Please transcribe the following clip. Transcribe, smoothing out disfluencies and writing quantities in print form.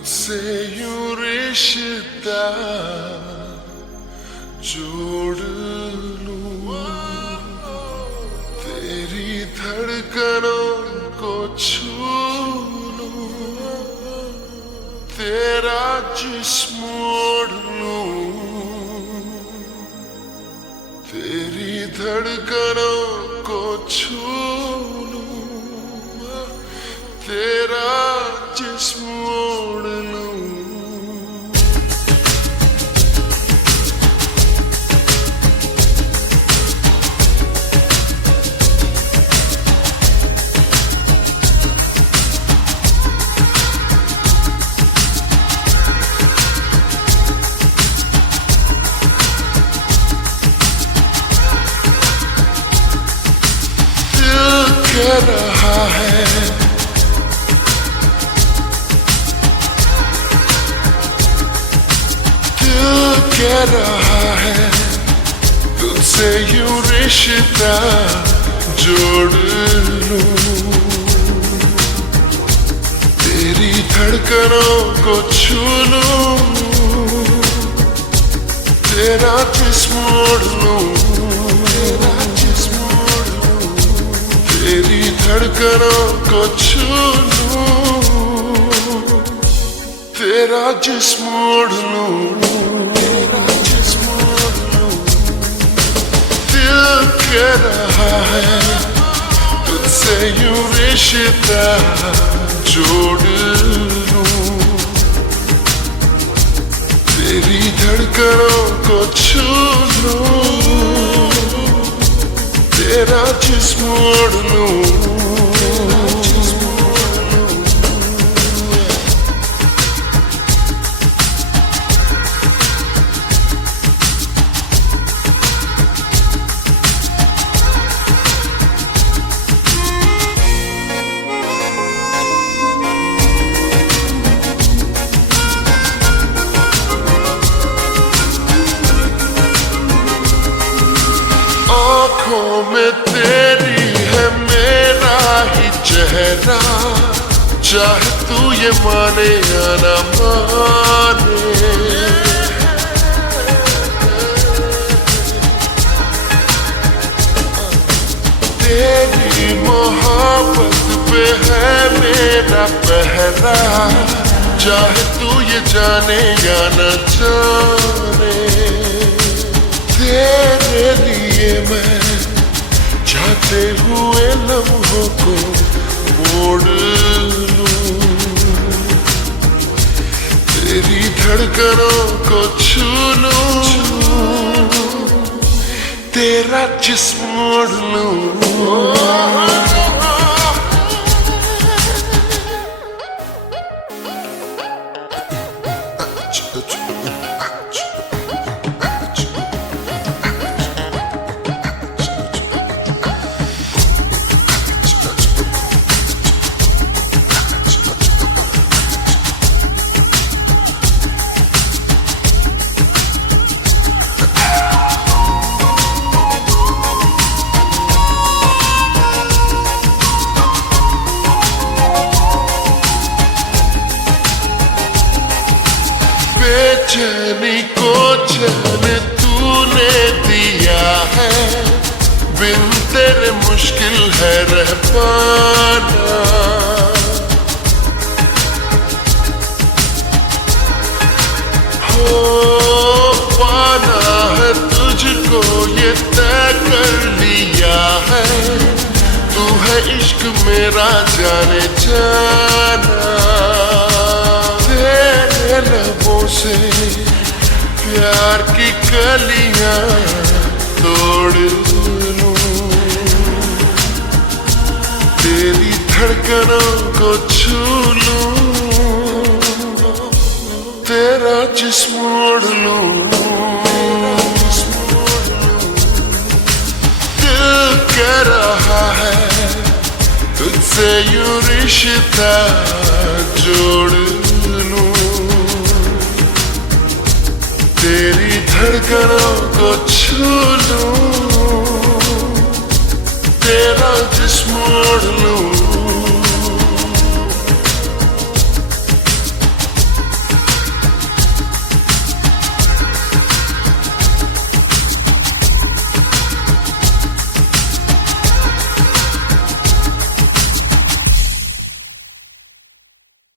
तुझसे यूं रिश्ता जोड़ लूं, तेरी धड़कनों को छू लूं, तेरा जिस्म ओढ़ लूं, तेरी धड़कनों को छू लूं, तेरा जिस्म ओढ़ लूं। दिल कह रहा है कह रहा है तुझसे यूं रिश्ता जोड़ लूं, तेरी धड़कनों को छू लूं, तेरा जिस्म ओढ़ लूं, तेरा जिस्म ओढ़ लूं, तेरी धड़कनों को छू लूं, तेरा जिस्म ओढ़ लूं। कह रहा है तुझसे यूं रिश्ता जोड़ लूं, तेरी धड़कनों को छू लूं, तेरा जिस्म ओढ़ लूं। आँखों में तेरी है मेरा ही चेहरा, चाहे तू ये माने या ना माने, तेरी मोहब्बत पे है मेरा पहरा, चाहे तू ये जाने या न जाने, तेरे लिए मैं जाते हुए लम्हों को मोड़ लूं, तेरी धड़कनों को छू लूं, तेरा जिस्म ओढ़ लूं। बेचैनी को चैन तूने दिया है, बिन तेरे मुश्किल है रह पाना, हो पाना है तुझको ये तय कर लिया है, तू है इश्क मेरा जाने जाना, तेरे लबों से प्यार की कलियां तोड़ लूं, तेरी धड़कनों को छू लूं, तेरा जिस्म ओढ़ लूं। दिल कह रहा है तुझसे यूं रिश्ता जोड़ लूं, तेरी धड़कनों को